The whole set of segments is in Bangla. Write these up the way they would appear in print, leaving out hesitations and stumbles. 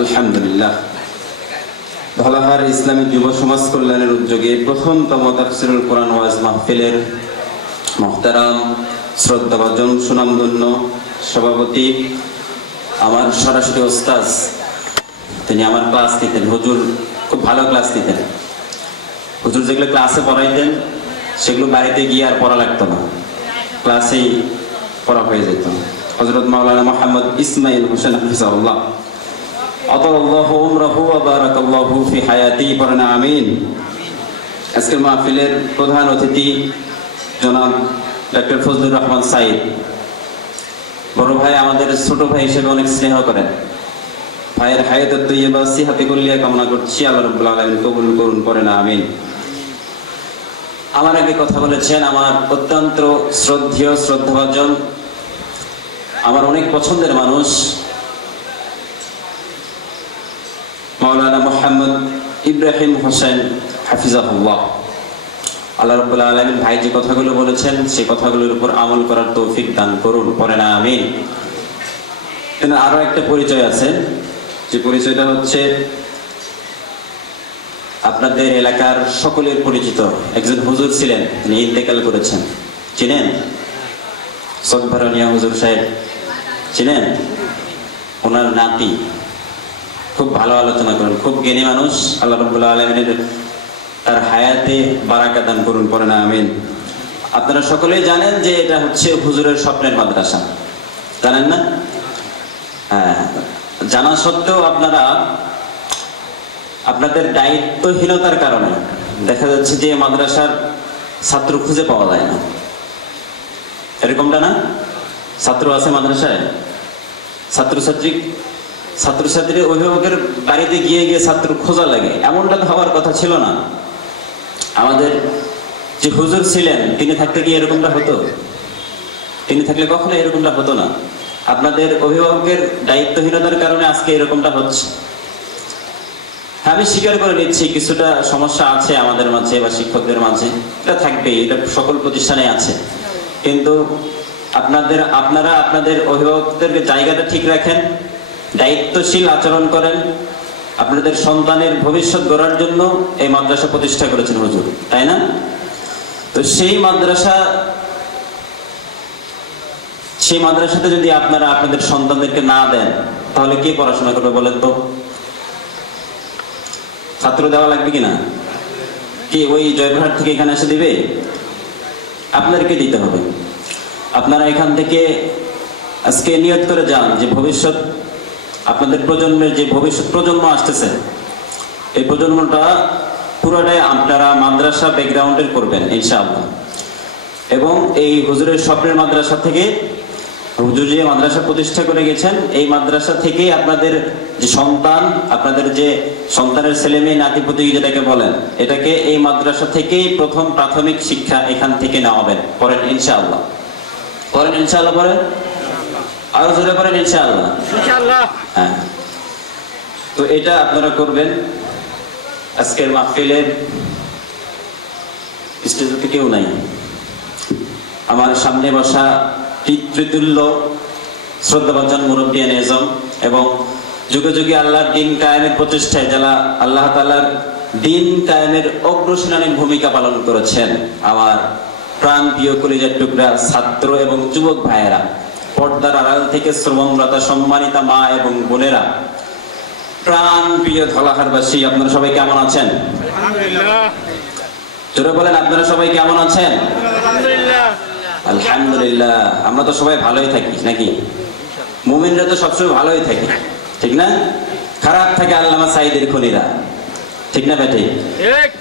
আলহামদুলিল্লাহ। ধলাহার ইসলামী যুব সমাজ কল্যাণের উদ্যোগে প্রথমতম তাফসিরুল কোরআন ওয়াজ মাহফিলের মুহতারাম শ্রদ্ধাভাজন সুনামধন্য সভাপতি আমার সরাসরি ওস্তাদ, তিনি আমার ক্লাস নিতেন। হুজুর খুব ভালো ক্লাস নিতেন। হুজুর যেগুলো ক্লাসে পড়াইতেন সেগুলো বাড়িতে গিয়ে আর পড়া লাগতো না, ক্লাসেই পড়া হয়ে যেত। হযরত মাওলানা মুহাম্মদ ইসমাইল হোসেন হাফিজাহুল্লাহ আতাল্লাহু উমরাহু ওয়া বারাকাল্লাহু ফি হায়াতি, পড়েন আমিন। আজকের মাহফিলের প্রধান অতিথি জনাব ডক্টর ফজলুর রহমান সাইদ, বড় ভাই, আমাদের ছোট ভাই হিসেবে অনেক স্নেহ করেন। ভাইয়ের হায়াতুত তাইয়্যিবা সিহাতে কুল্লিয়া কামনা করছি, আল্লাহ রাব্বুল আলামিন কবুল করুন, পড়েন আমিন। আমার আগে কথা বলেছেন আমার অত্যন্ত শ্রদ্ধেয় শ্রদ্ধাভাজন, আমার অনেক পছন্দের মানুষ মাওলানা মুহাম্মদ ইব্রাহিম হোসেন হাফিজাহুল্লাহ। আল্লাহ রাব্বুল আলামিন ভাই যে কথাগুলো বলেছেন সেই কথাগুলোর উপর আমল করার তৌফিক দান করুন, পড়েন আমিন। আরো একটা পরিচয় আছে, যে পরিচয়টা হচ্ছে আপনাদের এলাকার সকলের পরিচিত একজন হুজুর ছিলেন, তিনি ইন্তেকাল করেছেন। চিনেন? সদভারণিয়া হুজুর সাহেব চিনেন? ওনার নাতি, খুব ভালো আলোচনা করেন, খুব জ্ঞানী মানুষ। আল্লাহ রাব্বুল আলামিনের তার হায়াতে বারাকা দান করুন, পড়েন আমিন। আপনারা সকলেই জানেন যে এটা হচ্ছে হুজুরের স্বপ্নের মাদ্রাসা, জানেন না? হ্যাঁ, জানা সত্ত্বেও আপনারা আপনাদের দায়িত্বহীনতার কারণে দেখা যাচ্ছে যে মাদ্রাসার ছাত্র খুঁজে পাওয়া যায় না। এরকমটা না? ছাত্র আছে মাদ্রাসায়, ছাত্রছাত্রীর অভিভাবকের বাড়িতে গিয়ে গিয়ে ছাত্র খোঁজা লাগে, এমনটা হওয়ার কথা ছিল না। আমাদের যে হুজুর ছিলেন তিনি থাকতে কি এরকমটা হতো? তিনি থাকলে কখনো এরকমটা হতো না। আপনাদের অভিভাবকের দায়িত্বহীনতার কারণে আজকে এরকমটা হচ্ছে। আমি স্বীকার করে নিচ্ছি কিছুটা সমস্যা আছে আমাদের মাঝে বা শিক্ষকদের মাঝে, এটা থাকবেই, এটা সকল প্রতিষ্ঠানে আছে। কিন্তু আপনারা আপনাদের অভিভাবকদের জায়গাটা ঠিক রাখেন, দায়িত্বশীল আচরণ করেন। আপনাদের সন্তানের ভবিষ্যৎ গড়ার জন্য এই মাদ্রাসা প্রতিষ্ঠা করেছেন হুজুর, তাই না? তো সেই মাদ্রাসাতে যদি আপনারা আপনাদের সন্তানদেরকে না দেন তাহলে কে পড়াশোনা করবে বলেন তো? ছাত্র দেওয়া লাগবে কিনা? কি ওই জয়পুরহাট থেকে এখানে এসে দিবে? আপনাদেরকে দিতে হবে। আপনারা এখান থেকে আজকে নিয়ত করে যান যে ভবিষ্যৎ আপনাদের প্রজন্মের যে ভবিষ্যৎ প্রজন্ম আসতেছে, এই প্রজন্মটা পুরোটাই আপনারা মাদ্রাসা ব্যাকগ্রাউন্ডের করবেন ইনশাআল্লাহ। এবং এই হুজুরের স্বপ্নের মাদ্রাসা থেকে, হুজুর যে মাদ্রাসা প্রতিষ্ঠা করে গেছেন, এই মাদ্রাসা থেকে আপনাদের যে সন্তান, আপনাদের যে সন্তানের ছেলে মেয়ে নাতিপুতি যেটাকে বলেন, এটাকে এই মাদ্রাসা থেকেই প্রথম প্রাথমিক শিক্ষা এখান থেকে নেওয়াবেন, পড়েন ইনশাআল্লাহ। পড়েন ইনশাআল্লাহ, পড়েন আরো জোরে পড়েন ইনশাআল্লাহ। হ্যাঁ, তো এটা আপনারা করবেন। আজকের মাহফিলের স্টেজে কেউ নাই, আমার সামনে বসা পিতৃতুল্য শ্রদ্ধাভাজন মুরব্বিয়ান এজম এবং যুগে যুগে আল্লাহর দিন কায়েমের প্রচেষ্টায় যারা আল্লাহ তাআলার দিন কায়েমের অগ্রসেনানীর ভূমিকা পালন করেছেন, আমার প্রাণ প্রিয় কলিজার টুকরা ছাত্র এবং যুবক ভাইয়েরা, পর্দার আড়াল থেকে শ্রবণরতা সম্মানিতা মা এবং বোনেরা, প্রাণ প্রিয় ধলাহারবাসী, আপনারা সবাই কেমন আছেন? আলহামদুলিল্লাহ। জোরে বলেন, আপনারা সবাই কেমন আছেন? আলহামদুলিল্লাহ। আলহামদুলিল্লাহ। আমরা তো সবাই ভালোই থাকি নাকি? মুমিনরা তো সবসময় ভালোই থাকে, ঠিক না? খারাপ থাকে আল্লামা সাইদের খনিরা, ঠিক না বেটি?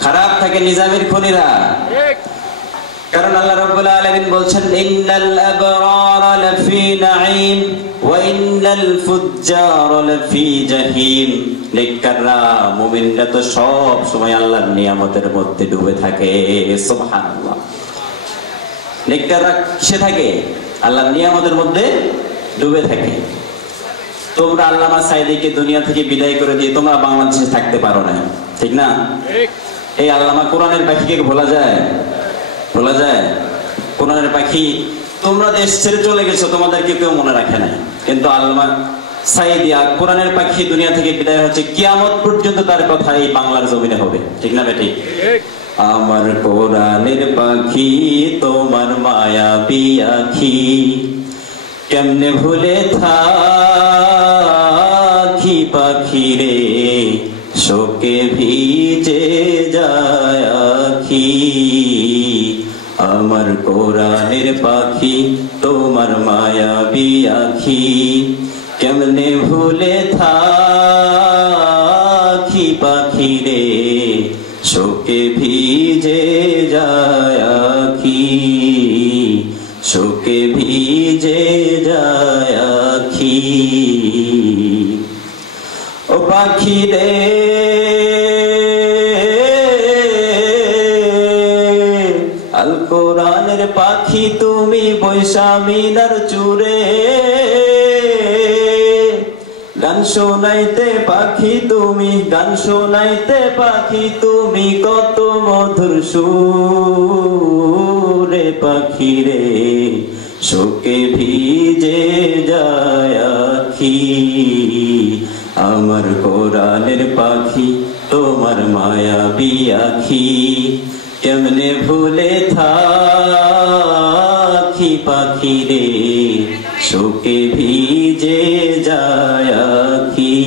খারাপ থাকে নিজামের খনিরা। কারণ আল্লাহ রাব্বুল আলামিন বলছেন, ইন্নাল আবরারা লাফি নাঈম ওয়া ইন্নাল ফুজ্জারা লাফি জাহিম। নেককাররা, মুমিনরা তো সব সময় আল্লাহর নিয়ামতের মধ্যে ডুবে থাকে। সুবহানাল্লাহ। নেককাররা কিসে থাকে? আল্লাহর নিয়ামতের মধ্যে ডুবে থাকে। তোমরা আল্লামা সাইদিকে দুনিয়া থেকে বিদায় করে দিয়ে তোমরা বাংলাদেশে থাকতে পারো না, ঠিক না? এই আল্লামা কোরআনের পাখিকে ভোলা যায়? বলা যায়? কোরআনের পাখি, তোমরা দেশ ছেড়ে চলে গেছো, তোমাদেরকে কেউ মনে রাখে না, কিন্তু আল্লামা সাইদিয়া কোরআনের পাখি দুনিয়া থেকে বিদায় হচ্ছে, কিয়ামত পর্যন্ত তার কথা এই বাংলার জমিনে হবে, ঠিক না বেটি? আমার কোরআনের পাখি তোমার মায়াবী আখি, কেমনে ভুলে থাকি পাখি রে, শোকে ভিজে যায় আখি। আমার কোরআনের পাখি তোমার মায়াবী আখি, কেমনে ভুলে থাকি পাখি রে, শোকে ভিজে যায় আখি, শোকে ভিজে যায় আখি। ও পাখি রে আল কোরআনের পাখি তুমি বৈশামিনার চূড়ে, গান শোনাইতে পাখি তুমি, গান শোনাইতে পাখি তুমি, কত মধুর সুরে পাখি রে, শোকে ভিজে যায় আখি। আমার কোরআনের পাখি তোমার মায়াবী আখি, কেমনে ভুলে থাকি পাখি রে, শোকে ভিজে যায় আখি।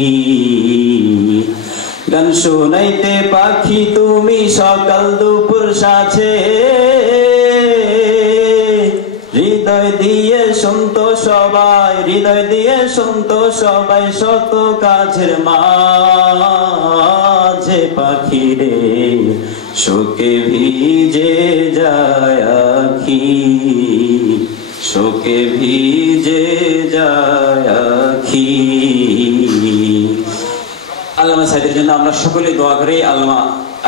গান শোনাইতে পাখি তুমি সকাল দুপুর সাথে, হৃদয় দিয়ে শুনতো সবাই, হৃদয় দিয়ে শুনতো সবাই, শত কাজের মাঝে পাখি রে, শোকে ভিজে যায় আখি, শোকে ভিজে যায় আখি। আল্লামা সাইদের জন্য আমরা সকলে দোয়া করি,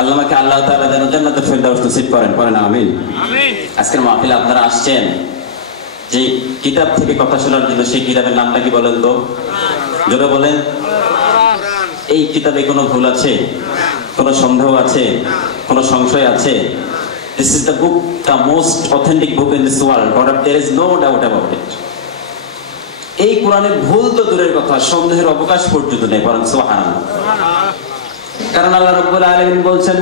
আল্লামাকে আল্লাহ তাআলা যেন জান্নাতুল ফেরদাউস নসিব করেন, পড়েন আমিন। আজকের মাহফিলে আপনারা আসছেন যে কিতাব থেকে কথা শোনার জন্য, সেই কিতাবের নামটা কি বলেন তো? জোরে বলেন। এই কিতাবে কোনো ভুল আছে? কোনো সন্দেহ আছে? কোনো সংশয় আছে? This is the book, the most authentic book in this world. There is no doubt about it. এই কোরআনের ভুল তো দূরের কথা, সন্দেহের অবকাশ পর্যন্ত নেই, বরং সুবহানাল্লাহ। কারণ আল্লাহ রাব্বুল আলামিন বলছেন,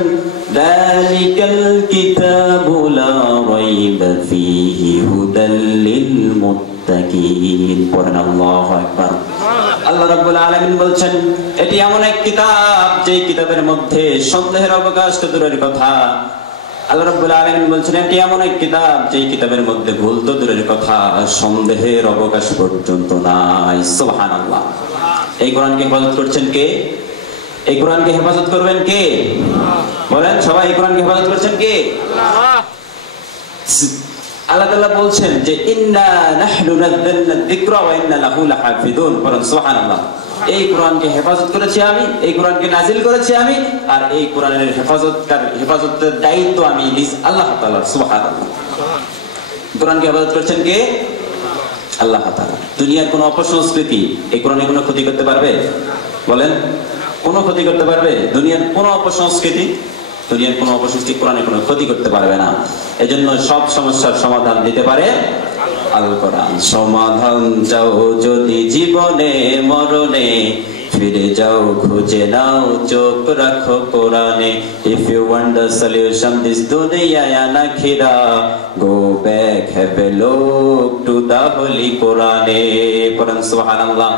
যালিকাল কিতাবু লা রাইবা ফীহি হুদাল লিল মুত্তাকিন। পড়েন আল্লাহু আকবার। আল্লাহ রাব্বুল আলামিন বলছেন, এটি এমন এক কিতাব যে কিতাবের মধ্যে সন্দেহের অবকাশ তো দূরের কথা। আল্লাহ রাব্বুল আলামিন বলছেন, এটি এমন এক কিতাব যে কিতাবের মধ্যে ভুল তো দূরের কথা, সন্দেহের অবকাশ পর্যন্ত নাই। সুবহানাল্লাহ। এই কোরআনকে হেফাজত করছেন কে? এই কোরআনকে হেফাজত করবেন কে? বলেন সবাই, এই কোরআনকে হেফাজত করছেন কে? আল্লাহ। আল্লাহ তাআলা বলছেন যে ইন্না নাহনু নাযালনা যিকরা ওয়া ইন্না লাহু লাহাফিজুন। বলেন সুবহানাল্লাহ। এই কোরআনকে হেফাজত করেছি আমি, এই কোরআনকে নাজিল করেছি আমি, আর এই কোরআনের হেফাজতের দায়িত্ব আমি নিজ আল্লাহ তাআলা। সুবহানাল্লাহ। কোরআনকে হেফাজত করছেন কে? আল্লাহ তাআলা। দুনিয়ার কোন অপসংস্কৃতি এই কোরআনে কোনো ক্ষতি করতে পারবে? বলেন, কোনো ক্ষতি করতে পারবে? দুনিয়ার কোন অপসংস্কৃতি, দুনিয়ার কোন অপসংস্কৃতি কোরআনে কোনো ক্ষতি করতে পারবে না। এজন্য সব সমস্যার সমাধান দিতে পারে আল কোরআন। সমাধান চাও যদি জীবনে মরণে, ফিরে যাও খুঁজে নাও চোখ রাখো কোরআনে। If you want the solution this dunya and akhirah, go back, have a look to the holy Quran. পড়েন সুবহানাল্লাহ।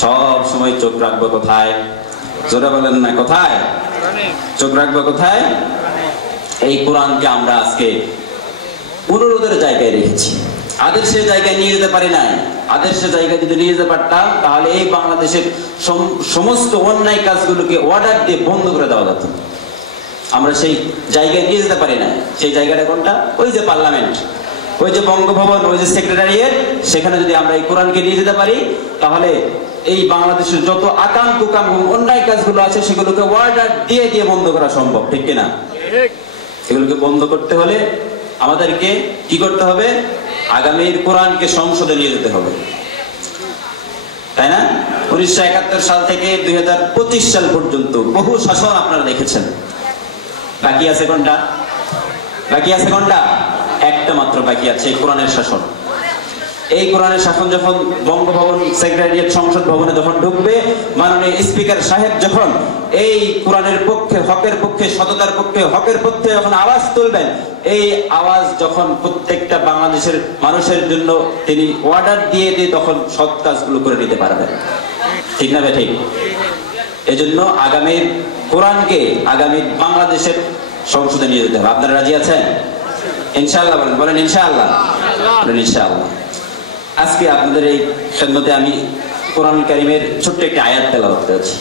সব সময় চোখ রাখবো কোথায়? জোরে বলেন না, কোথায় চোখ রাখবো? কোথায়? এই কোরআনকে আমরা আজকে অনুরোধের জায়গায় রেখেছি, আদর্শের জায়গায় নিয়ে যেতে পারি নাই। আদর্শের জায়গায় যদি নিয়ে যেতে পারতাম, তাহলে এই বাংলাদেশের সমস্ত অন্যায় কাজগুলোকে অর্ডার দিয়ে বন্ধ করে দেওয়া যেত। আমরা সেই জায়গায় নিয়ে যেতে পারি না। সেই জায়গাটা কোনটা? ওই যে পার্লামেন্ট, ওই যে বঙ্গভবন, ওই যে সেক্রেটারিয়েট, সেখানে যদি আমরা এই কোরআনকে নিয়ে যেতে পারি, তাহলে এই বাংলাদেশের যত আকাম কুকাম অন্যায় কাজগুলো আছে সেগুলোকে অর্ডার দিয়ে দিয়ে বন্ধ করা সম্ভব, ঠিক কিনা? এগুলোকে বন্ধ করতে হলে আমাদেরকে কি করতে হবে? আগামীর কোরআনকে সংসদে নিয়ে যেতে হবে, তাই না? 1971 সাল থেকে 2025 সাল পর্যন্ত বহু শাসন আপনারা দেখেছেন। বাকি আছে কোনটা? বাকি আছে কোনটা? একটা মাত্র বাকি আছে, কোরআনের শাসন। এই কোরআনের শাসন যখন বঙ্গভবন সেক্রেটারিয়েট সংসদ ভবনে যখন ঢুকবে, মাননীয় স্পিকার সাহেব যখন এই কোরআনের পক্ষে, হকের পক্ষে, সততার পক্ষে, হকের পক্ষে যখন আওয়াজ তুলবেন, এই আওয়াজ যখন প্রত্যেকটা বাংলাদেশের মানুষের জন্য তিনি অর্ডার দিয়ে তখন সৎ কাজগুলো করে নিতে পারবেন। ঠিক না ঠিক? এজন্য আগামীর কোরআনকে আগামী বাংলাদেশের সংসদে নিয়ে যেতে হবে। আপনারা রাজি আছেন? ইনশাআল্লাহ বলেন, বলেন ইনশাআল্লাহ, বলেন ইনশাআল্লাহ। আজকে আপনাদের এই খেদমতে আমি কোরআন কারীমের ছোট্ট একটি আয়াত তেলাওয়াত করেছি,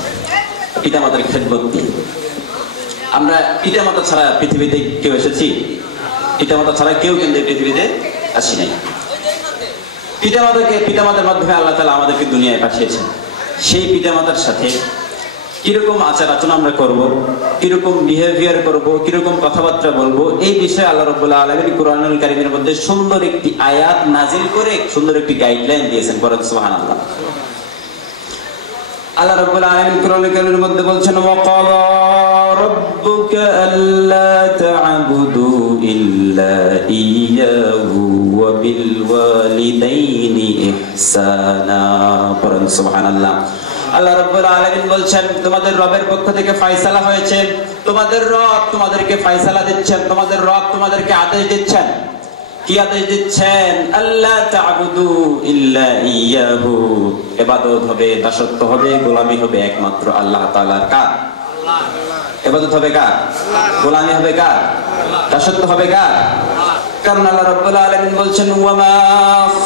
পিতামাতার খেদমত দিয়ে। আমরা পিতামাতা ছাড়া পৃথিবীতে কেউ এসেছি? পিতামাতা ছাড়া কেউ কিন্তু পৃথিবীতে আসি নাই। পিতামাতার মাধ্যমে আল্লাহ তাআলা আমাদেরকে দুনিয়ায় পাঠিয়েছেন। সেই পিতামাতার সাথে কিরকম আচার আচরণ আমরা করব, কিরকম বিহেভিয়ার করব, কিরকম কথাবার্তা বলবো, এই বিষয়ে আল্লাহ রাব্বুল আলামিন কোরআনুল কারীমের মধ্যে সুন্দর একটি আয়াত নাজিল করে সুন্দর একটি গাইডলাইন দিয়েছেন। পড়েন সুবহানাল্লাহ। আল্লাহ রাব্বুল আলামিন কোরআনুল কারীমের মধ্যে বলছেন, ওয়াকালা রাব্বুকা আল্লা তা'বুদু ইল্লা ইয়্যাহু ওয়া বিল ওয়ালিদাইনি ইহসানা। পড়েন সুবহানাল্লাহ। আল্লাহ রাব্বুল আলামিন বলছেন, তোমাদের রবের পক্ষ থেকে ফয়সালা হয়েছে, তোমাদের রব তোমাদেরকে ফয়সালা দিচ্ছেন, তোমাদের রব তোমাদেরকে আদেশ দিচ্ছেন। কি আদেশ দিচ্ছেন? আল্লাহ তা'বুদু ইল্লা ইয়্যাহু, ইবাদত হবে, দাসত্ব হবে, গোলামি হবে একমাত্র আল্লাহ তাআলার। কার? ইবাদত হবে কার? গোলামি হবে কার? দাসত্ব হবে কার? কারণ আল্লাহ রাব্বুল আলামিন বলছেন, ওয়া মা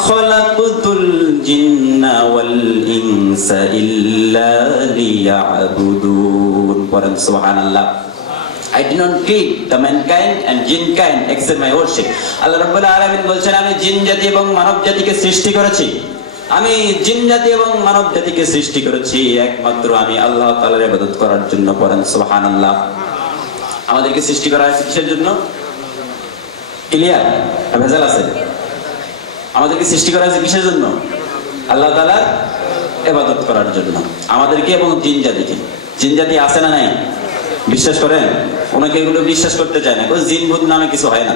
খালাকুতুল জিন্না ওয়াল ইনসা ইল্লা লিয়াবুদুন। পড়েন সুবহানাল্লাহ। I did not create the mankind and jinkind except my worship. আল্লাহ রাব্বুল আলামিন বলছেন, আমি জিন জাতি এবং মানব জাতিকে সৃষ্টি করেছি, আমি জিন জাতি এবং মানব জাতিকে সৃষ্টি করেছি একমাত্র আমি আল্লাহ তাআলার ইবাদত করার জন্য। পড়েন সুবহানাল্লাহ। আমাদেরকে সৃষ্টি করা হয়েছে কিসের জন্য? ক্লিয়ার? ভেজাল আছে? আমাদেরকে সৃষ্টি করা হয়েছে কিসের জন্য? আল্লাহ তাআলার ইবাদত করার জন্য, আমাদেরকে এবং জিন জাতিকে। জিন জাতি আছে না নাই? বিশ্বাস করেন? ওনাকে এগুলো বিশ্বাস করতে চায় না, জিন ভূত নামে কিছু হয় না।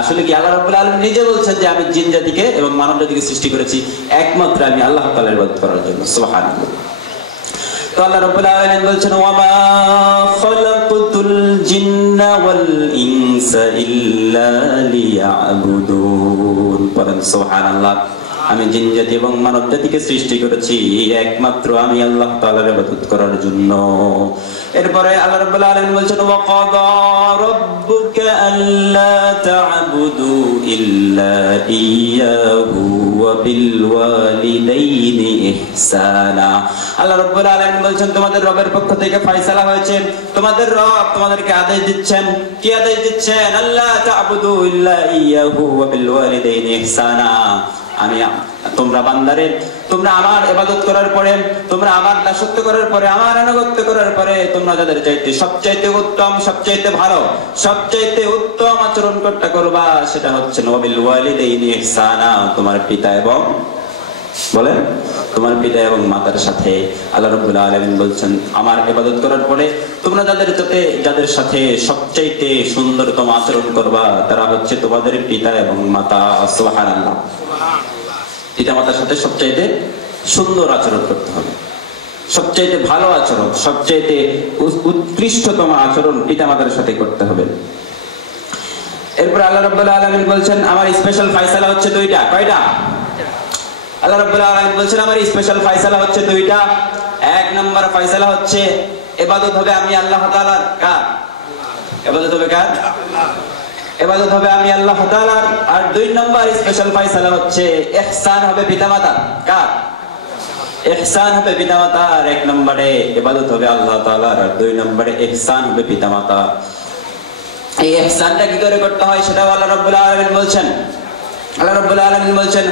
আসলে কি আল্লাহ রাব্বুল আলামিন নিজে বলছেন যে আমি জিন জাতিকে এবং মানব জাতিকে সৃষ্টি করেছি একমাত্র আমি আল্লাহ তাআলার ইবাদত করার জন্য। সুবহানাল্লাহ। তো আল্লাহ রাব্বুল আলামিন বলছেন, ওয়া মা খালাকুতুল জিন্না ওয়াল ইনসা ইল্লা লিয়াবুদুন। পড়েন সুবহানাল্লাহ। আমি জিন জাতি এবং মানব জাতিকে সৃষ্টি করেছি একমাত্র আমি আল্লাহ তাআলার ইবাদত করার জন্য। এরপরে আল্লাহ রাব্বুল আলামিন বলছেন, ওয়া কাদা রাব্বুকা আল্লা তা'বুদু ইল্লা ইয়্যাহু ওয়া বিল ওয়ালিদাইনি ইহসানা। আল্লাহ রাব্বুল আলামিন বলছেন, তোমাদের রবের পক্ষ থেকে ফয়সালা হয়েছে, তোমাদের রব তোমাদেরকে আদেশ দিচ্ছেন। কি আদেশ দিচ্ছেন? আল্লা তা'বুদু ইল্লা ইয়্যাহু ওয়া বিল ওয়ালিদাইনি ইহসানা। আমি তোমরা বান্দারে, তোমরা আমার ইবাদত করার পরে, তোমরা আমার দাসত্ব করার পরে, আমার আনুগত্য করার পরে তোমরা যাদের চাইতে সবচাইতে উত্তম, সবচাইতে ভালো, সবচাইতে উত্তম আচরণ করতে করবা সেটা হচ্ছে ওয়াবিল ওয়ালিদাইনি ইহসানা, তোমার পিতা এবং, বলেন, তোমার পিতা এবং মাতার সাথে। আল্লাহ রাব্বুল আলামিন বলছেন, আমার ইবাদত করার পরে তোমরা যাদের সাথে সবচাইতে সুন্দরতম আচরণ করবা তারা হচ্ছে তোমাদের পিতা এবং মাতা। সুবহানাল্লাহ। পিতা মাতার সাথে সবচাইতে সুন্দর আচরণ করতে হবে, সবচাইতে ভালো আচরণ, সবচাইতে উৎকৃষ্টতম আচরণ পিতা মাতার সাথে করতে হবে। এরপর আল্লাহ রাব্বুল আলামিন বলছেন, আমার স্পেশাল ফয়সালা হচ্ছে দুইটা। কয়টা? আল্লাহ রাব্বুল আলামিন বলছেন, আমার স্পেশাল ফয়সালা হচ্ছে দুইটা। এক নম্বর ফয়সালা হচ্ছে ইবাদত হবে আমি আল্লাহ তাআলার। কার ইবাদত হবে? কার ইবাদত হবে? আমি আল্লাহ তাআলার। আর দুই নম্বর স্পেশাল ফয়সালা হচ্ছে ইহসান হবে পিতামাতার। কার? ইহসান হবে পিতামাতার। এক নম্বরে ইবাদত হবে আল্লাহ তাআলার, আর দুই নম্বরে ইহসান হবে পিতামাতার। এই ইহসানটা কি করে করতে হয় সেটা আল্লাহ রাব্বুল আলামিন বলছেন। আল্লাহ রাব্বুল আলামিন বলছেন,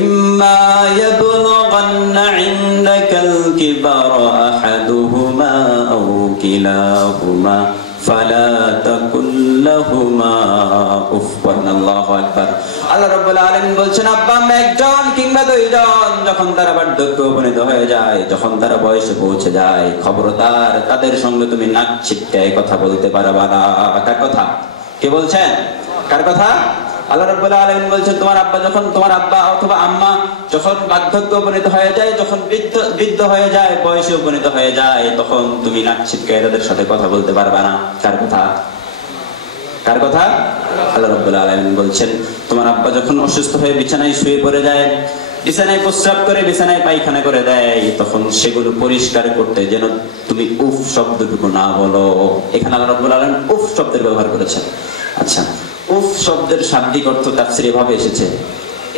ইম্মা ইয়াবলুগান্না ইনদাকাল কিবারা আহাদুহুমা আও কিলাহুমা ফালা তাকুল লাহুমা উফ। আল্লাহু আকবার। আল্লাহ রাব্বুল আলামিন বলছেন, আব্বা আম্মা একজন কিংবা দুইজন যখন তারা বার্ধক্যে উপনীত হয়ে যায়, যখন তারা বয়সে পৌঁছে যায়, খবরদার তাদের সঙ্গে তুমি নাক ছিটকায় কথা বলতে পারবা না। কার কথা? কে বলছেন? কার কথা? আল্লাহ রাব্বুল আলামিন বলছেন তোমার আব্বা অথবা আম্মা যখন বার্ধক্যে উপনীত হয়ে যায়, যখন বৃদ্ধ হয়ে যায়, বয়সে উপনীত হয়ে যায়, তখন তুমি নাক ছিটকায় তাদের সাথে কথা বলতে পারবে না। কার কথা? আল্লাহ রাব্বুল আলামিন বলছেন তোমার আব্বা যখন অসুস্থ হয়ে বিছানায় শুয়ে পড়ে যায়, বিছানায় প্রস্রাব করে, বিছানায় পায়খানা করে দেয়, তখন সেগুলো পরিষ্কার করতে যেন তুমি উফ শব্দটুকু না বলো। এখানে আল্লাহ রাব্বুল আলামিন উফ শব্দের ব্যবহার করেছেন। আচ্ছা, উফ শব্দের শাব্দিক অর্থ তাফসীরে এভাবে এসেছে,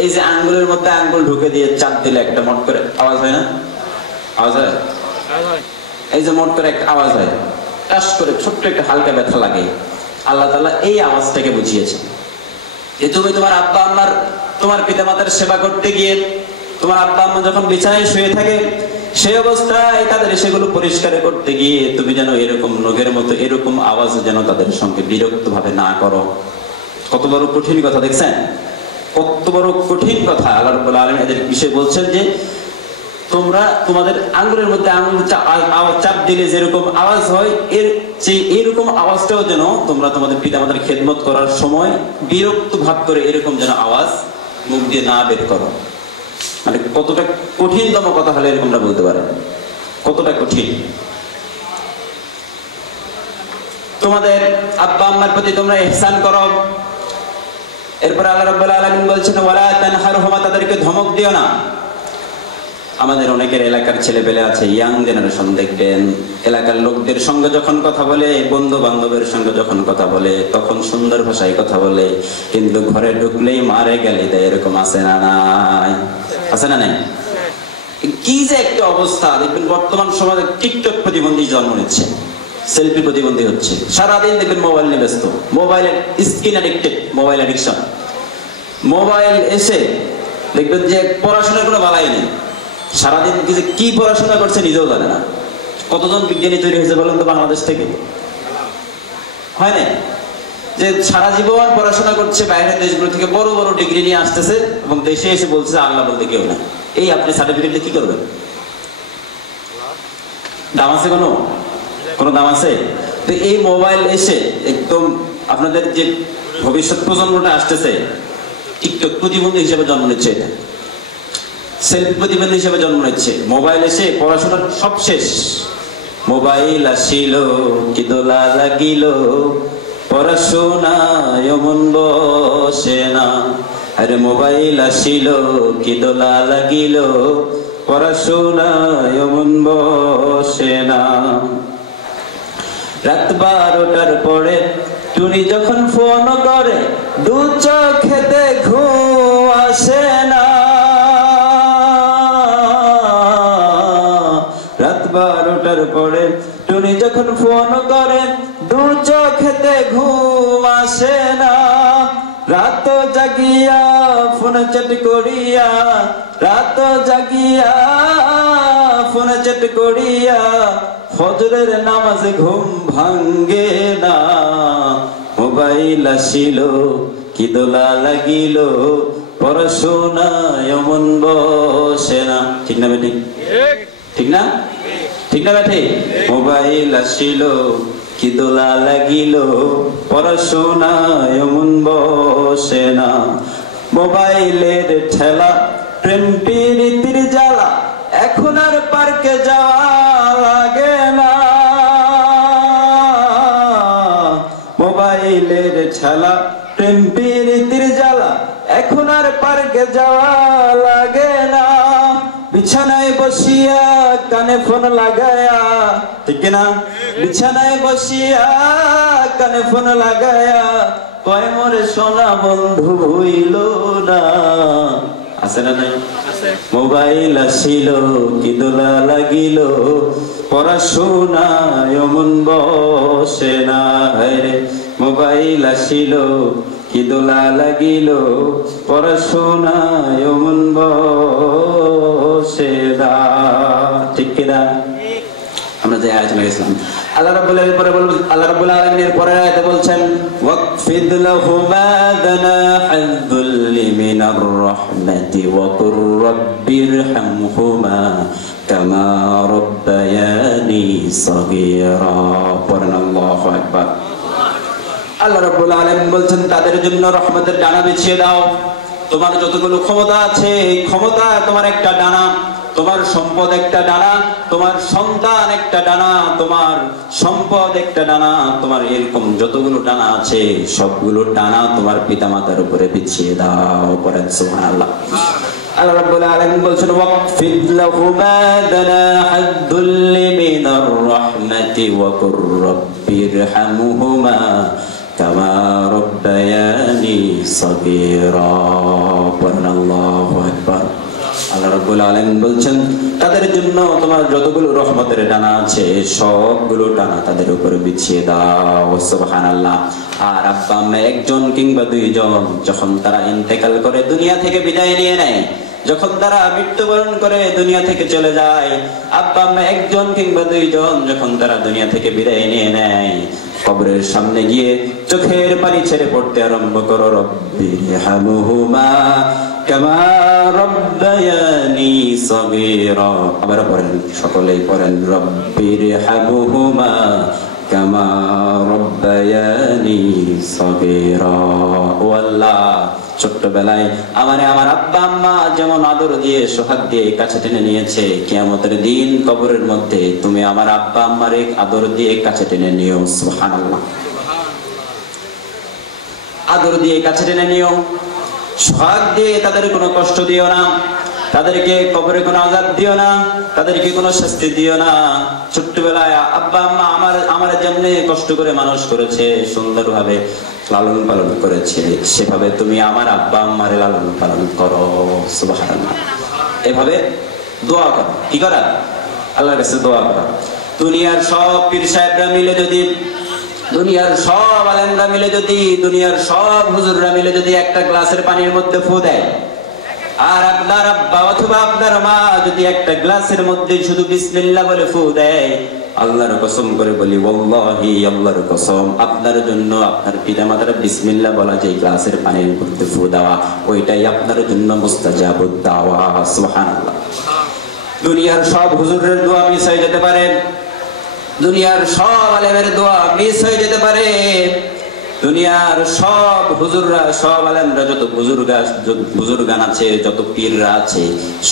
এই যে আঙ্গুলের মধ্যে আঙ্গুল ঢুকে দিয়ে চাপ দিলে একটা মট করে আওয়াজ হয় না? আওয়াজ হয়? এই যে মট করে একটা আওয়াজ হয়, টাস করে ছোট্ট একটা হালকা ব্যথা লাগে। আল্লাহ তাআলা এই আওয়াজটাকে বুঝিয়েছেন যে তুমি তোমার পিতামাতার সেবা করতে গিয়ে, তোমার আব্বা আম্মা যখন বিছানায় শুয়ে থাকে সেই অবস্থায় তাদের সেগুলো পরিষ্কার করতে গিয়ে তুমি যেন এরকম নগের মতো এরকম আওয়াজ যেন তাদের সঙ্গে বিরক্ত ভাবে না করো। কত বড় কঠিন কথা দেখছেন, কত বড় কঠিন কথা। আল্লাহ রাব্বুল আলামিন এদের বিষয়ে বলছেন যে তোমরা তোমাদের আঙ্গুলের মধ্যে আঙ্গুল চাপ দিলে যেরকম আওয়াজ হয়, এরকম আওয়াজটাও যেন তোমরা তোমাদের পিতামাতার খেদমত করার সময় বিরক্ত ভাব করে এরকম যেন আওয়াজ মুখ দিয়ে না বের করো। মানে কতটা কঠিনতম কথা হলে এরকমটা বলতে পারে, কতটা কঠিন। তোমাদের আব্বা আম্মার প্রতি তোমরা ইহসান করো। এরপর আল্লাহ রাব্বুল আলামিন বলছেন ওয়ালা তানহারহুমা, তাদেরকে ধমক দিও না। আমাদের অনেকের এলাকার ছেলেপেলে আছে, ইয়াং জেনারেশন, দেখবেন এলাকার লোকদের সঙ্গে যখন কথা বলে, বন্ধু বান্ধবের সঙ্গে যখন কথা বলে, তখন সুন্দর ভাষায় কথা বলে, কিন্তু ঘরে ঢুকলেই মারে গালি দেয়। এরকম আছে না নাই? আছে না নাই? কি যে একটা অবস্থা দেখবেন, বর্তমান সমাজে টিকটক প্রতিবন্ধী জন্ম নিচ্ছে, সেলফি প্রতিবন্ধী হচ্ছে, সারাদিন দেখবেন মোবাইল নিয়ে ব্যস্ত, মোবাইলের screen addicted, mobile addiction. Mobile এসে দেখবেন যে পড়াশোনার কোনো বালাই নেই, সারাদিন কি পড়াশোনা করছে নিজেও জানে না। কতজন বিজ্ঞানী তৈরি হয়েছে বলেন তো বাংলাদেশ থেকে? হয় না যে সারা জীবন পড়াশোনা করছে, বাইরের দেশগুলো থেকে বড় বড় ডিগ্রি নিয়ে আসতেছে এবং দেশে এসে বলছে আল্লাহ বলতে কেউ না। এই আপনি সার্টিফিকেট কি করবেন? দাম আছে? কোনো দাম আছে? তো এই মোবাইল এসে একদম আপনাদের যে ভবিষ্যৎ প্রজন্মটা আসতেছে টিকটক প্রতিবন্ধী হিসেবে জন্ম নিচ্ছে, এটা সেলফি প্রতিবন্ধী হিসেবে জন্ম নিচ্ছে। মোবাইল এসে পড়াশোনার সব শেষ। মোবাইল আসিল কি দোলা লাগিল, পড়াশোনায় মন বসে না। আরে মোবাইল আসিল কি দোলা লাগিল, পড়াশোনায় মন বসে না। রাত 12টার পরে টুনি যখন ফোন করে, দু চোখেতে ঘুম আসে না। রাত 12টার পরে টুনি যখন ফোন করে, দু চোখেতে ঘুম আসে না। রাত জাগিয়া ফোন চেট করিয়া, রাত জাগিয়া ফোন চেট করিয়া, ফজরের নামাজে ঘুম ভাঙ্গে না। মোবাইল আসিল কি দোলা লাগিল, পড়াশোনায় মন বসে না। ঠিক না বেটি? ঠিক না? ঠিক না বেটি? মোবাইল আসিল কি দোলা লাগিল, পড়াশোনায় মন বসে না। মোবাইলের ঠেলা, প্রেম প্রীতির জ্বালা, এখন আর পার্কে যাওয়া লাগে না। মোবাইলের ঠেলা, প্রেম প্রীতির জ্বালা, এখন আর পার্কে যাওয়া লাগে না। বিছানায় বসিয়া কানে ফোন লাগায়া, ঠিক না? বিছানায় বসিয়া কানে ফোন লাগায়া কয় মোরে সোনা বন্ধু হইল না। আছে না নাই? মোবাইল আসিল কি দোলা লাগিল, পড়াশোনায় মন বসে না। রে মোবাইল আসিল কি দোলা লাগিল, পড়াশোনায় মন বসে না। ঠিক কিনা? আমরা যে আয়াত গেছিলাম, আল্লাহ রাব্বুল আলামিন এর পরের আয়াতে বলছেন ওয়াকফিদ লাহুমা দানাহাযুল্লি মিনার রাহমাতি ওয়া কুর রাব্বিরহামহুমা কামা রাব্বায়ানি সাগীরা। পড়েন আল্লাহু আকবার। আল্লাহ রাব্বুল আলামিন বলছেন তাদের জন্য রহমতের ডানা বিছিয়ে দাও। তোমার যতগুলো ক্ষমতা আছে এই ক্ষমতা তোমার একটা ডানা, তোমার সম্পদ একটা ডানা, তোমার সন্তান একটা ডানা, তোমার সম্পদ একটা ডানা, তোমার এরকম যতগুলো ডানা আছে সবগুলো ডানা তোমার পিতামাতার উপরে বিছিয়ে দাও। পড়েন সুবহানাল্লাহ। আল্লাহ রাব্বুল আলামিন বলছেন ওয়াকফিদ লাহুমা দানাহাদ দুল্লি মিনার রাহমাতি ওয়া কুর রাব্বিরহামহুমা কামা রাব্বায়ানি সাগীরা। আল্লাহু আকবার। আল্লাহ রাব্বুল আলামিন বলছেন তাদের জন্য তোমার যতগুলো রহমতের ডানা আছে সবগুলো ডানা তাদের উপরে বিছিয়ে দাও। সুবহানাল্লাহ। আর আব্বা আম্মা একজন কিংবা দুইজন যখন তারা ইন্তেকাল করে দুনিয়া থেকে বিদায় নিয়ে নেয়, যখন তারা মৃত্যুবরণ করে দুনিয়া থেকে চলে যায়, আব্বা আম্মা একজন কিংবা দুইজন যখন তারা দুনিয়া থেকে বিদায় নিয়ে নেয়, কবরের সামনে গিয়ে চোখের পানি ছেড়ে পড়তে আরম্ভ করো রব্বিরহামহুমা কামা রাব্বায়ানি সাগীরা। আবার পড়েন, সকলেই পড়েন রব্বিরহামহুমা কামা রাব্বায়ানি সাগীরা। ও আল্লাহ, ছোট্টবেলায় আমার আব্বা আম্মা যেমন আদর দিয়ে সোহাগ দিয়ে কাছে টেনে নিয়েছে, কিয়ামতের দিন কবরের মধ্যে তুমি আমার আব্বা আম্মার আদর দিয়ে কাছে টেনে নিও। সুবহানাল্লাহ। আদর দিয়ে কাছে টেনে নিও, সোহাগ দিয়ে তাদের কোনো কষ্ট দিও না, তাদেরকে কবরে কোনো আযাব দিও না, তাদেরকে কোনো শাস্তি দিও না। ছোট্টবেলায় আব্বা আম্মা আমার যেমনি কষ্ট করে মানুষ করেছে, সুন্দরভাবে লালন পালন করেছে, সেভাবে তুমি আমার আব্বা আম্মার লালন পালন করো। সুবহানাল্লাহ। এভাবে দোয়া করো। কি করা? আল্লাহর কাছে দোয়া করা। দুনিয়ার সব পীর সাহেবরা মিলে যদি, দুনিয়ার সব আলেমরা মিলে যদি, দুনিয়ার সব হুজুররা মিলে যদি একটা গ্লাসের পানির মধ্যে ফু দেয়, আর আপনার আব্বা অথবা আপনার মা যদি একটা গ্লাসের মধ্যে শুধু বিসমিল্লাহ বলে ফু দেয়, আল্লাহর কসম করে বলি, ওয়াল্লাহি, আল্লাহর কসম, আপনার জন্য আপনার পিতামাতার বিসমিল্লাহ বলা যে গ্লাসের পানির মধ্যে ফু দেওয়া, ওইটাই আপনার জন্য মুস্তাজাবুদ দাওয়া। সুবহানাল্লাহ। দুনিয়ার সব হুজুরের দোয়া মিস হয়ে যেতে পারে, দুনিয়ার সব আলেমের দোয়া মিস হয়ে যেতে পারে, দুনিয়ার সব হুজুররা, সব আলেমরা, যত বুজুর্গান আছে, যত পীররা আছে,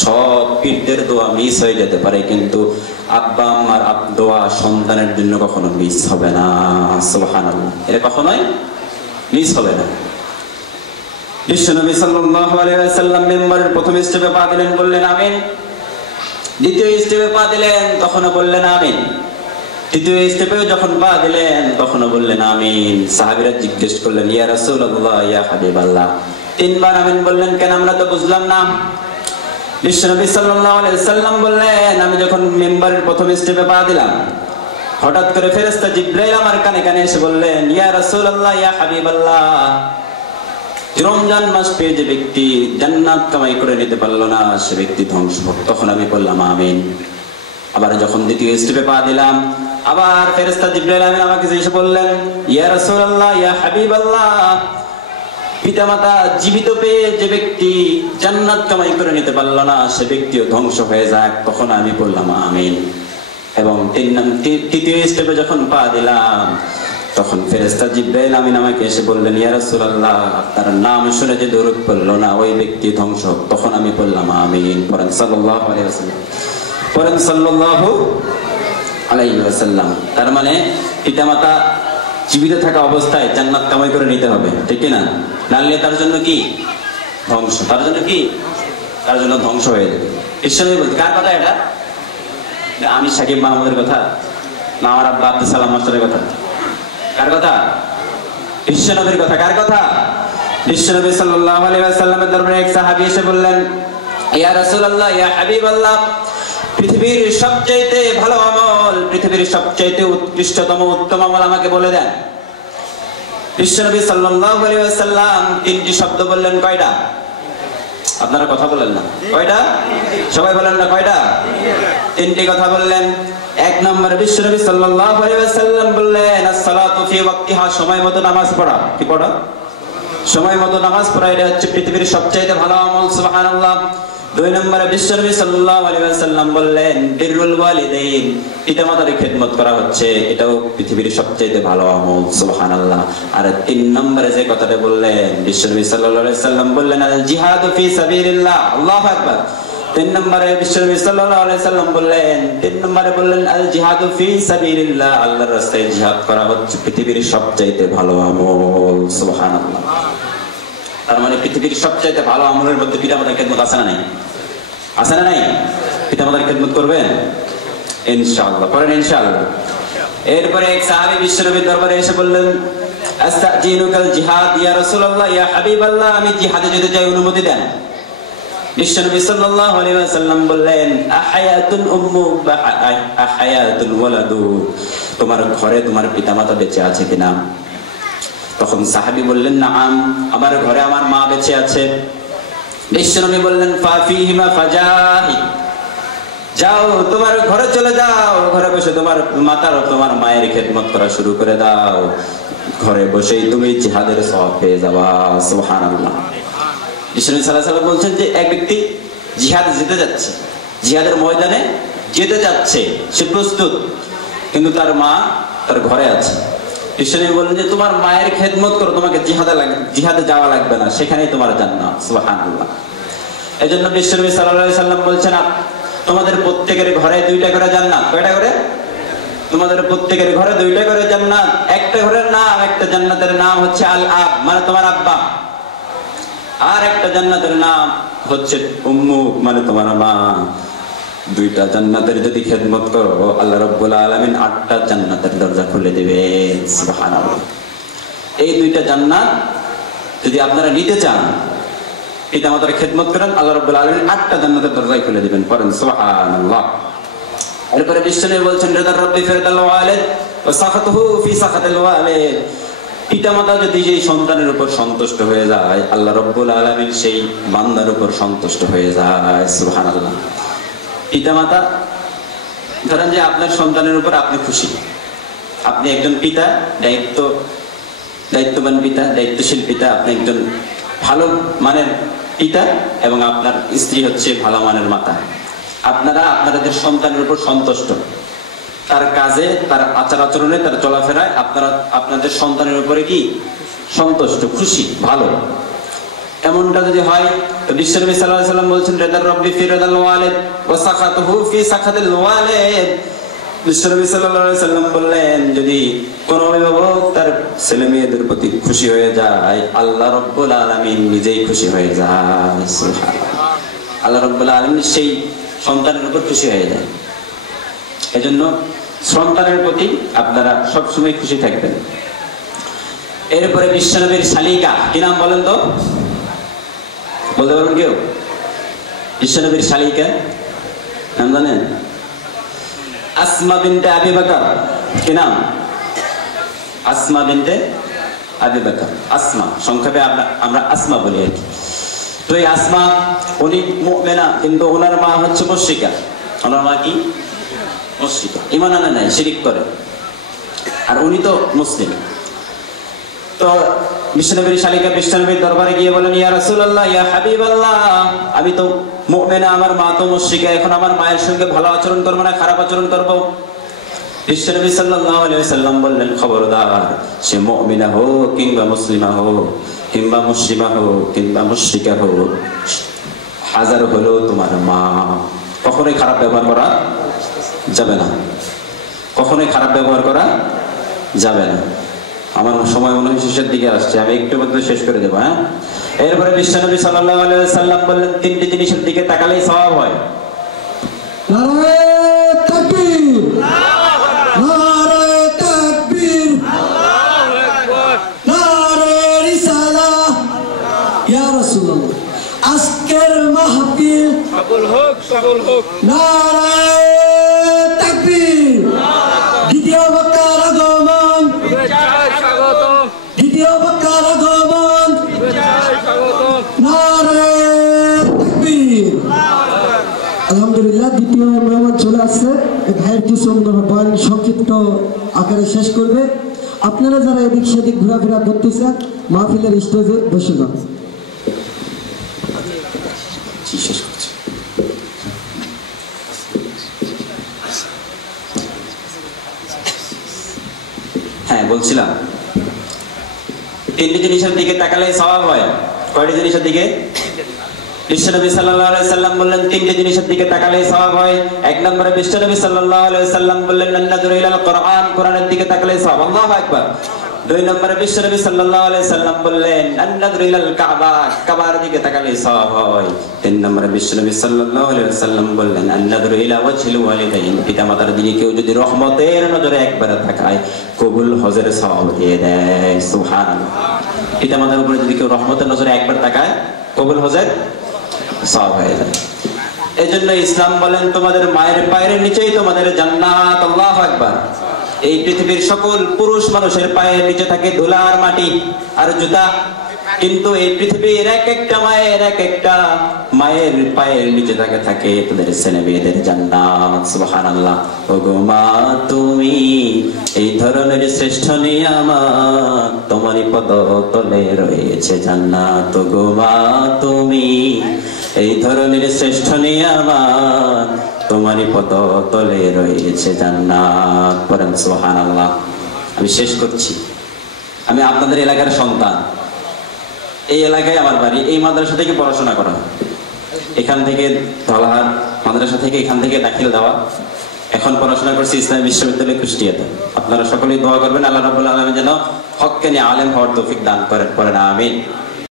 সব পীরদের দোয়া মিস হয়ে যেতে পারে, কিন্তু আব্বা আম্মার দোয়া সন্তানের জন্য কখনো মিস হবে না। সুবহানাল্লাহ। এটা কখনোই মিস হবে না। বিশ্বনবী সাল্লাল্লাহু আলাইহি ওয়াসাল্লাম মিম্বরের প্রথম স্টেপে পা দিলেন, বললেন আমিন। দ্বিতীয় স্টেপে পা দিলেন, তখনও বললেন আমিন। তৃতীয় স্টেপে যখন পা দিলেন তখনও বললেন আমিন। সাহাবীরা জিজ্ঞেস করলেন, ইয়া রাসূলুল্লাহ, ইয়া হাবিবাল্লাহ, তিনবার আমিন বললেন কেন? আমরা তো বুঝলাম না। বিশ্বনবী সাল্লাল্লাহু আলাইহি ওয়াসাল্লাম বললেন, আমি যখন মিম্বরের প্রথম স্টেপে পা দিলাম, হঠাৎ করে ফেরেশতা জিবরাইল আমার কানে কানে এসে বললেন, ইয়া রাসূলুল্লাহ, ইয়া হাবিবাল্লাহ, রমজান মাস পেয়ে যে ব্যক্তি জান্নাত কামাই করে নিতে পারলো না, সে ব্যক্তি ধ্বংস হোক। তখন আমি বললাম আমিন। আবার যখন দ্বিতীয় স্টেপে পা দিলাম, আবার ফেরেশতা জিবরাইল আমিন আমাকে এসে বললেন, ইয়া রাসূলুল্লাহ, ইয়া হাবিবাল্লাহ, পিতামাতা জীবিত পেয়ে যে ব্যক্তি জান্নাত কামাই করে নিতে পারলো না, সে ব্যক্তিও ধ্বংস হয়ে যাক। তখন আমি বললাম আমিন। এবং তৃতীয় স্টেপে যখন পা দিলাম, তখন ফেরেশতা জিবরাইল আমিন আমাকে এসে বললেন, ইয়া রাসূলুল্লাহ, আপনার নাম শুনে যে দরুদ পড়লো না, ওই ব্যক্তি ধ্বংস হোক। তখন আমি বললাম আমিন। পড়েন সাল্লাল্লাহু আলাইহি ওয়াসাল্লাম, পড়েন সাল্লাল্লাহু আলাইহি ওয়াসাল্লাম। তার মানে পিতামাতা জীবিত থাকা অবস্থায় জান্নাত কামাই করে নিতে হবে, ঠিক না? নাহলে তার জন্য কি ধ্বংস, তার জন্য কি, তার জন্য ধ্বংস হয়ে যাবে। ঈশ্বরই বলতে, কার কথা এটা? আমি সাকিব মাহমুদের কথা না আমার আব্বা আব্দুল সালাম মাস্টারের কথা? কার কথা? বিশ্বনবীর কথা। কার কথা? বিশ্বনবী সাল্লাল্লাহু আলাইহি ওয়াসাল্লামের দরবারে এক সাহাবী এসে বললেন, ইয়া রাসূলুল্লাহ, ইয়া হাবিবাল্লাহ, পৃথিবীর সবচেয়ে ভালো আমল, পৃথিবীর সবচেয়ে উৎকৃষ্টতম উত্তম আমল আমাকে বলে দেন। বিশ্বনবী সাল্লাল্লাহু আলাইহি ওয়াসাল্লাম তিনটি শব্দ বললেন। কয়টা? আপনারা কথা বলেন না। কয়টা? সবাই বলেন না কয়টা? তিনটি কথা বললেন। এক নম্বরে বিশ্বনবী সাল্লাল্লাহু আলাইহি ওয়াসাল্লাম বললেন, as-salatu fi waqtiha, সময় মতো নামাজ পড়া। কি পড়া? সময় মতো নামাজ পড়া। এটা হচ্ছে পৃথিবীর সবচেয়ে ভালো আমল। সুবহানাল্লাহ। দুই নম্বরে বিশ্বনবী সাল্লাল্লাহু আলাইহি ওয়াসাল্লাম বললেন বিররুল ওয়ালিদাইন, পিতামাতার খেদমত করা হচ্ছে এটাও পৃথিবীর সবচেয়ে ভালো আমল, সুবহানাল্লাহ। আর তিন নম্বরে যে কথাটা বললেন বিশ্বনবী সাল্লাল্লাহু আলাইহি ওয়াসাল্লাম বললেন আল জিহাদু ফি সাবিলিল্লাহ, আল্লাহু আকবার। তিন নম্বরে বিশ্বনবী সাল্লাল্লাহু আলাইহি ওয়াসাল্লাম বললেন, তিন নম্বরে বললেন আল জিহাদু ফি সাবিলিল্লাহ, আল্লাহর রাস্তায় জিহাদ করা হচ্ছে পৃথিবীর সবচেয়ে ভালো আমল, সুবহানাল্লাহ। তার মানে পৃথিবীর সবচেয়ে ভালো আমলের মধ্যে পিতামাতার খেদমত আছে না নাই? আছে না নাই? পিতামাতার খেদমত করবেন ইনশাআল্লাহ, করেন ইনশাআল্লাহ। এরপরে এক সাহাবী বিশ্বনবীর দরবারে এসে বললেন আস্তাজিনুকাল জিহাদ ইয়া রাসূলুল্লাহ ইয়া হাবিবাল্লাহ, আমি জিহাদে যেতে চাই, অনুমতি দেন। বিশ্বনবী সাল্লাল্লাহু আলাইহি ওয়াসাল্লাম বললেন আহায়াতুল উম্মু বা আহায়াতুল ওয়ালাদু, তোমার ঘরে তোমার পিতামাতা বেঁচে আছে কিনা? তখন সাহাবী বললেন নাআম, আমার ঘরে আমার মা বেঁচে আছে। বিশ্বনবী বললেন ফাফিহিমা ফাজাহিদ, যাও তোমার ঘরে চলে যাও, ঘরে বসে তোমার মাতার তোমার মায়ের খেদমত করা শুরু করে দাও, ঘরে বসেই তুমি জিহাদের সওয়াব পেয়ে যাবা, সুবহানাল্লাহ। বিশ্বনবী সাল্লাল্লাহু আলাইহি ওয়াসাল্লাম বলছেন যে এক ব্যক্তি জিহাদে যেতে যাচ্ছে, জিহাদের ময়দানে যেতে যাচ্ছে, সে প্রস্তুত, কিন্তু তার মা তার ঘরে আছে। বিশ্বনবী বললেন যে তোমার মায়ের খেদমত করো, তোমাকে জিহাদে যাওয়া লাগবে না, সেখানেই তোমার জান্নাত, সুবহানাল্লাহ। এজন্য বিশ্বনবী সাল্লাল্লাহু আলাইহি ওয়াসাল্লাম বলছেন তোমাদের প্রত্যেকের ঘরে দুইটা করে জান্নাত। কয়টা করে? তোমাদের প্রত্যেকের ঘরে দুইটা করে জান্নাত। একটা ঘরের নাম, একটা জান্নাতের নাম হচ্ছে আল আব, মানে তোমার আব্বা, আর একটা জান্নাতের নাম হচ্ছে উম্মু, মানে তোমার মা। দুইটা জান্নাতের যদি খেদমত করো আল্লাহ রাব্বুল আলামিন 8টা জান্নাতের দরজা খুলে দিবেন, সুবহানাল্লাহ। এই দুইটা জান্নাত যদি আপনারা নিতে চান, পিতামাতার খেদমত করেন, আল্লাহ রাব্বুল আলামিন 8টা জান্নাতের দরজা খুলে দিবেন, পড়েন সুবহানাল্লাহ। এরপরে বিশ্বনবী বলছেন রিদার রাব্বি ফি রিদাল ওয়ালিদ ওয়া সাখাতুহু ফি সাখাতিল ওয়ালিদ, পিতামাতা যদি সেই সন্তানের উপর সন্তুষ্ট হয়ে যায়, আল্লাহ রাব্বুল আলামিন সেই বান্দার উপর সন্তুষ্ট হয়ে যায়, সুবহানাল্লাহ। পিতামাতা, ধরেন যে আপনার সন্তানের উপর আপনি খুশি, আপনি একজন পিতা, দায়িত্ববান পিতা, দায়িত্বশীল পিতা, আপনি একজন ভালো মানের পিতা এবং আপনার স্ত্রী হচ্ছে ভালো মানের মাতা। আপনারা আপনাদের সন্তানের উপর সন্তুষ্ট, তার কাজে, তার আচার আচরণে, তার চলাফেরায় আপনারা আপনাদের সন্তানের উপরে কি সন্তুষ্ট, খুশি, ভালো। এমনটা যদি হয় তো বিশ্বনবী সাল্লাল্লাহু আলাইহি ওয়াসাল্লাম বলছেন রিদার রাব্বি ফি রিদাল ওয়ালিদ ওয়া সাখাতুহু ফি সাখাতিল ওয়ালিদ। বিশ্বনবী সাল্লাল্লাহু আলাইহি ওয়াসাল্লাম বললেন যদি কোন অভিভাবক তার ছেলে মেয়েদের প্রতি খুশি হয়ে যায়, আল্লাহ রাব্বুল আলামিন নিজেই খুশি হয়ে যায়, সুবহানাল্লাহ। আল্লাহ রাব্বুল আলামিন সেই সন্তানের উপর খুশি হয়ে যায়। এজন্য সন্তানের প্রতি আপনারা সবসময় খুশি থাকবেন। এরপরে বিশ্বনবীর শালিকা, কি নাম বলেন তো? বলতে পারবেন কেউ? বিশ্বনবীর শালিকা নাম জানেন? আসমা বিনতে আবি বকর। কি নাম? আসমা বিনতে আবি বকর। আসমা, সংক্ষেপে আমরা আসমা বলি আর কি। তো এই আসমা, উনি মুমিনা, কিন্তু ওনার মা হচ্ছে মুশরিকা। ওনার মা কি? মুশরিকা, ঈমান আনে নাই, শিরক করে, আর উনি তো মুসলিম। তো বিশ্বনবীর শালিকা বিশ্বনবীর দরবারে গিয়ে বলেন ইয়া রাসূলুল্লাহ ইয়া হাবিবাল্লাহ, আমি তো মুমিনা, আমার মা তো মুশরিকা, এখন আমার মায়ের সঙ্গে ভালো আচরণ করব না খারাপ আচরণ করব? বিশ্বনবী সাল্লাল্লাহু আলাইহি ওয়াসাল্লাম বললেন খবরদার, সে মুমিনা হোক কিংবা মুসলিমা হোক কিংবা মুসলিমা হোক কিংবা মুশরিকা হোক, হাজার হলেও তোমার মা, কখনোই খারাপ ব্যবহার করা যাবে না, কখনোই খারাপ ব্যবহার করা যাবে না। আমার সময় মনে হয় শেষের দিকে আসছে, আমি একটু মধ্যে শেষ করে দেবো। হ্যাঁ, এরপরে বিশ্বনবী সাল্লাল্লাহু আলাইহি ওয়াসাল্লাম বললেন তিনটি জিনিসের দিকে তাকালেই সওয়াব হয়। নারায়ে তাকবীর, নারায়ে তাকবীর, আল্লাহু আকবার, নারায়ে রিসালাহ। ইয়া রাসূলুল্লাহ, আজকের মাহফিল কবুল হোক, কবুল হোক। নারায়ে তাকবীর, দ্বিতীয় বক্তার আগমন, দ্বিতীয় বক্তার আগমন, নারায়ে তাকবীর। আলহামদুলিল্লাহ, দ্বিতীয় মেহমান চলে আসছে। ভাইয়ের কিছু বয়ান সংক্ষিপ্ত আকারে শেষ করবে। আপনারা যারা এদিক সেদিক ঘোরাফেরা করতেছেন, মাহফিলের স্টেজে বসে যান। শেষ করছি। বলছিলাম তিনটি জিনিসের দিকে তাকালে সওয়াব হয়। কয়টি জিনিসের দিকে? বিশ্বনবী সাল্লাল্লাহু আলাইহি সাল্লাম বললেন তিনটি জিনিসের দিকে তাকালে সওয়াব হয়। এক নম্বরে বিশ্বনবী সাল্লাল্লাহু আলাইহি সাল্লাম বললেন নাযরু ইলাল কুরআন, কোরআনের দিকে তাকালে সওয়াব। আল্লাহু আকবার। দুই নম্বরে বিশ্বনবী সাল্লাল্লাহু আলাইহি সাল্লাম বললেন নাযরু ইলাল কাবা, কাবার দিকে তাকালে সওয়াব হয়। তিন নম্বরে বিশ্বনবী সাল্লাল্লাহু আলাইহি সাল্লাম বললেন নাযরু ইলা ওয়াজহিল ওয়ালিদাইন, পিতামাতার দিকে কেউ যদি রহমতের নজরে একবার তাকায় কবুল হজের সওয়াব দিয়ে দেয়। সুবহানাল্লাহ। পিতামাতার উপরে যদি কেউ রহমতের নজরে একবার তাকায় কবুল হজের সওয়াব হয়ে যায়। এজন্য ইসলাম বলেন তোমাদের মায়ের পায়ের নিচেই তোমাদের জান্নাত। আল্লাহু আকবার। এই পৃথিবীর সকল পুরুষ মানুষের পায়ের নিচে থাকে ধুলার মাটি আর জুতা, কিন্তু এই পৃথিবীর এক একটা মায়ের পায়ের নিচে থাকে তাদের ছেলে মেয়েদের জান্নাত। সুবহানাল্লাহ। ওগো মা তুমি এই ধরনের শ্রেষ্ঠ নিয়ামত, তোমারই পদতলে রয়েছে জান্নাত। ওগো মা তুমি এই ধরনের শ্রেষ্ঠ নিয়ামত, তোমারই পদতলে রয়েছে জান্নাত। পড়েন সুবহানাল্লাহ। আমি শেষ করছি। আমি আপনাদের এলাকার সন্তান, এই এলাকায় আমার বাড়ি, এই মাদ্রাসা থেকে পড়াশোনা করা, এখান থেকে ধলাহার মাদ্রাসা থেকে এখান থেকে দাখিল দেওয়া, এখন পড়াশোনা করছি ইসলামী বিশ্ববিদ্যালয় কুষ্টিয়াতে। আপনারা সকলেই দোয়া করবেন আল্লাহ রাব্বুল আলামিন যেন হক্কানি আলেম হওয়ার তৌফিক দান করেন। পড়েন আমিন।